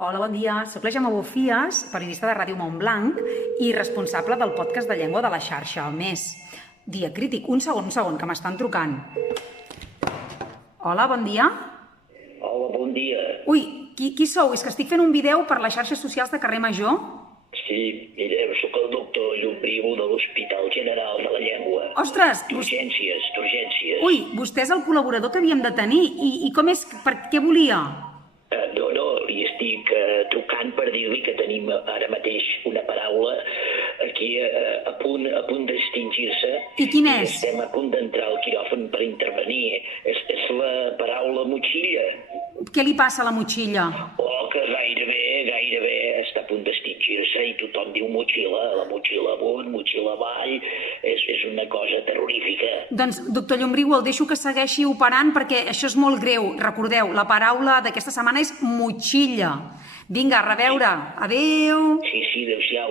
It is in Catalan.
Hola, bon dia. Soc la Gemma Bofies, periodista de Ràdio Montblanc i responsable del podcast de llengua de la xarxa, El Mes. Dia crític. Un segon, que m'estan trucant. Hola, bon dia. Hola, bon dia. Ui, qui sou? És que estic fent un vídeo per les xarxes socials de carrer Major. Sí, mira, sóc el doctor Llombriu de l'Hospital General de la Llengua. Ostres! D'urgències. Ui, vostè és el col·laborador que havíem de tenir. I com és? Per què volia? No, li estic trucant per dir-li que tenim ara mateix una paraula aquí a punt d'extingir-se. I quina és? Estem a punt d'entrar al quiròfan per intervenir. És la paraula motxilla. Què li passa a la motxilla? Que gairebé està a punt d'extingir-se i tothom diu motxilla, la motxilla amunt, motxilla avall, és una cosa terrorífica. Doncs, doctor Llombriu, el deixo que segueixi operant perquè això és molt greu. Recordeu, la paraula d'aquesta setmana és motxilla. Vinga, a reveure. Adéu. Sí, adéu-siau.